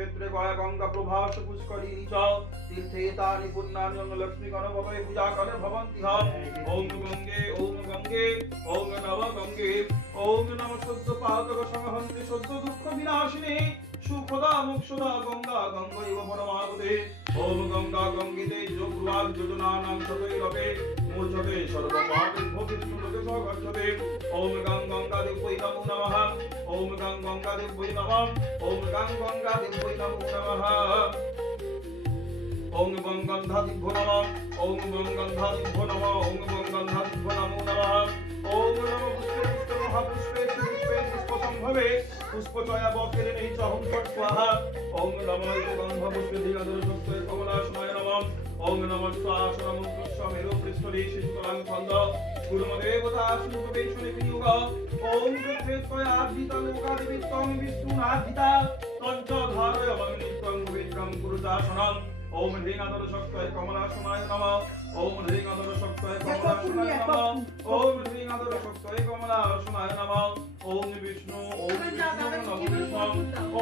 ক্ষেত্রে গয়া গঙ্গা প্রভাস পুষ্করী চ তীর্থে তানি পুণ্যানি লক্ষ্মী গণপতয়ে পূজা করে ভবন্তি হ ওম গঙ্গে ওম গঙ্গে ওম নব গঙ্গে ওম নম শুদ্ধ পাতক সংহন্তি শুদ্ধ দুঃখ বিনাশিনী সুখদা মুক্ষদা গঙ্গা গঙ্গৈব পরমাগতে ওম গঙ্গা গঙ্গিতে যোগবাদ যোজনানাং সতৈরবে মূর্ছতে সর্বপাপে ভবিষ্যু লোকে সগচ্ছতে ওম গং গঙ্গা দেবৈ নমো নমঃ ওম গং গঙ্গা দেবৈ নমঃ ওম গং গঙ্গা দেবৈ নমো নমঃ ওম গং গন্ধাদিভ্যো নমঃ ওম গং গন্ধাদিভ্যো নমঃ ওম গং গন্ধাদিভ্যো নমো নমঃ ওম নমো পুষ্পে পুষ্পে মহাপুষ্পে পুষ্পে পুষ্পসম্ভবে পুষ্পচয়া বকেরে নেই চহং ফট স্বাহা ওম নমো গন্ধ পুষ্পে ধীরাধর শক্তে কমলাসনায় নমঃ ওম নমঃ শাসনম কৃষ্ণমেরো পৃষ্ঠদেশ শিশুকলাং ছন্দ গুরুমদেবতা সুখবেশনে বিনিয়োগ ওম কৃষ্ণয়া আদিতা লোকাদিবিত্তং বিষ্ণুনাদিতা পঞ্চধারয় অগ্নিত্বং পবিত্রং গুরুদাসনম ওম ঋঙাধর শক্তয়ে কমলাসনায় নমঃ ওম ঋঙাধর শক্তয়ে কমলাসনায় নমঃ ওম ঋঙাধর শক্তয়ে কমলাসনায় নমঃ ওম বিষ্ণু নমো বিষ্ণু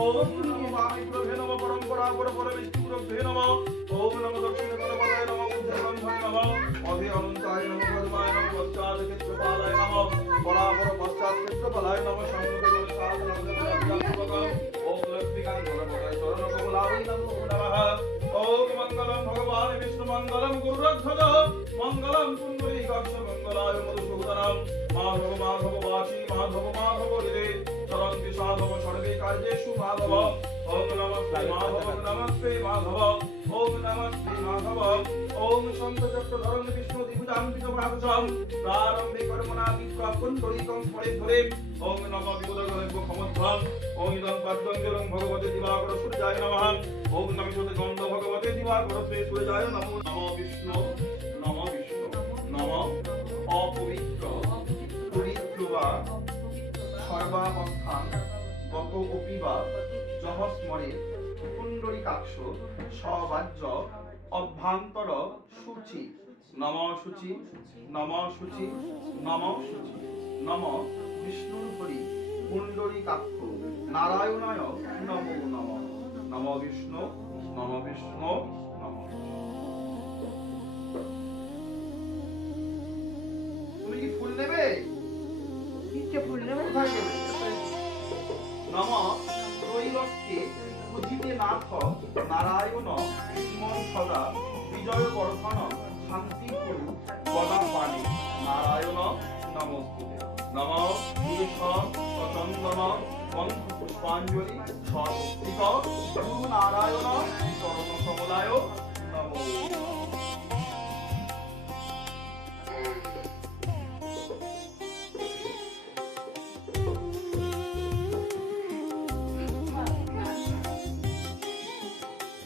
ওম নমো বামিপ্রভে নমঃ পরম্পরা পর বিষ্ণুপ্রভে নমঃ ওম নমো দক্ষিণ গণপতয়ে নমঃ উদ্ধরবন্ধন নমঃ অধি অনন্তায় নমঃ পরমায় নমঃ পশ্চাৎ ক্ষেত্রপালায় নমঃ পরাপর পশ্চাৎ ক্ষেত্রপালায় নমঃ সংযুগে সাধন ওম লক্ষ্মীকান্ত গণপতয়ে চরণ কমলায় নমো নমঃ ওম মঙ্গলম ভগবান বিষ্ণু মঙ্গলম গুরুধ্বজ মঙ্গলম পুণ্ডরীকাক্ষ মঙ্গলায় মধুসূদনম মাধব মাধব বাসী মাধব মাধব হৃদে চরন্তি সাধব সর্বে কার্যেষু মাধব ওম নমস্তে মাধব নমস্তে মাধব ওম নমস্তে মাধব ওম শঙ্খ চক্র ধরণ বিষ্ণু দ্বিভুজান্বিত পাদচম প্রারম্ভে কর্মণাদি পুণ্ডরীকং পরে ধরে ওম নমঃ বিবুধগণেভ্য ক্ষমধ্বম ওম ইদং পদ্মঞ্জলং ভগবতে দিবাকর সূর্যায় নমঃ ওম নমিষতে গন্ধ ভগবতে দিবাকরতে সূর্যায় নমো নমঃ বিষ্ণু নমঃ অপবিত্র পবিত্রবা সর্বাবস্থান গত অপিবা জহস্মরে পুণ্ডরীকাক্ষ সবাজ্য অভ্যন্তর শুচি নমঃ শুচি নমঃ শুচি নমঃ শুচি নমঃ বিষ্ণুর হরি পুণ্ডরীকাক্ষ নারায়ণায় নমো নমঃ নমঃ বিষ্ণু নমঃ বিষ্ণু নমঃ। তুমি কি ফুল নেবে? কিসে ফুল নেবে? কোথায় নেবে? নমঃ ত্রৈলোক্যে পূজিতে নাথ নারায়ণ ইমং সদা বিজয় বর্ধন শান্তি গুরু গদা পাণি নারায়ণ নমস্তুতে নমঃ পুরুষ সচন্দন গন্ধ পুষ্পাঞ্জলি সশক্তিক গুরু নারায়ণ চরণ কমলায় নমঃ।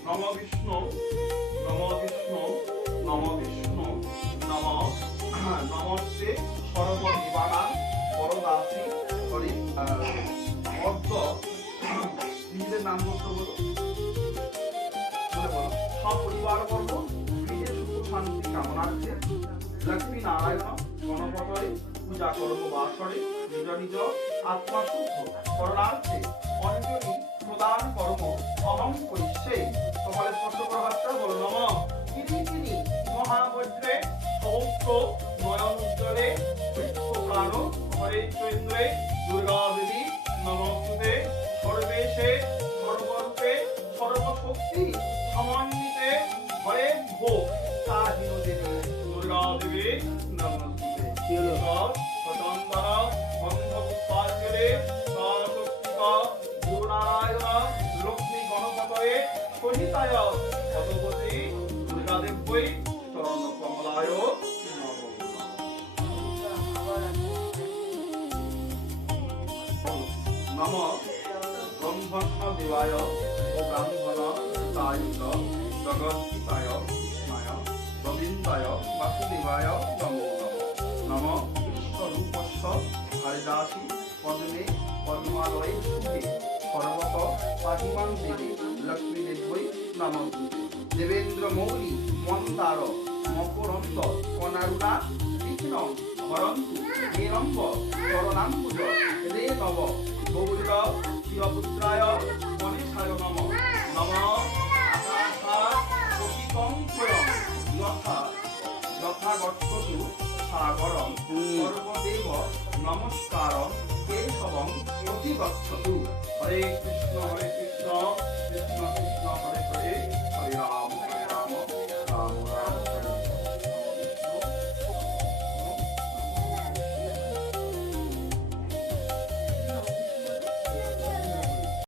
নমঃ বিষ্ণু নমঃ বিষ্ণু নমঃ বিষ্ণু নমঃ নমস্তে সর্বনিবারণ পরদাসী হরি অর্থ নিজের নাম বলতে বলো সপরিবার বর্গ নিজের সুখ শান্তি কামনার্থে লক্ষ্মী নারায়ণ গণপতয়ে পূজা করব বাসরে নিজ নিজ আত্মা শুদ্ধ করণার্থে অঞ্জলি প্রদান কর্ম অহং করিষ্যে সকালে স্পষ্ট করা হাতটা বলো নমঃ কিরি মহাবজ্রে সহস্র নয়ন উজ্জ্বলে বৃক্ষপ্রাণ হরে চৈন্দ্রে দুর্গা দেবী নমস্তুতে সর্বেশে সর্বরূপে সর্বশক্তি সমন্বিতে হরে ভো কাহিনী দেবী দুর্গা দেবী নমস্তুতে সচন্দন গন্ধ পুষ্পাঞ্জলি সশক্তিকা গুরুনারায়ণ লক্ষ্মী গণপতয়ে সহিতায় ভগবতী দুর্গাদেব্যৈ চরণ কমলায় নমঃ ব্রহ্মণ্য দেবায় ও ব্রাহ্মণ তায়ুত জগৎহিতায় কৃষ্ণায় গোবিন্দায় বাসুদেবায় নমো নমঃ নমঃ বিশ্বরূপস্য হরিদাসী পদ্মে পদ্মালয়ে শুভে সর্বত পাহিমাং দেবী লক্ষ্মী দেব্যৈ নমস্তুতে দেবেন্দ্র মৌলি মন্দার মকরন্দ কনারুণা বিঘ্ন হরন্তু নিরম্ব চরণাম্বুজ রে নব গৌর শিবপুত্রায় গণেশায় নমঃ যথাগচ্ছতু সাগরম সর্বদেব নমস্কারম কেশবম প্রতিগচ্ছতু। হরে কৃষ্ণ কৃষ্ণ কৃষ্ণ হরে হরে, হরে রাম রাম রাম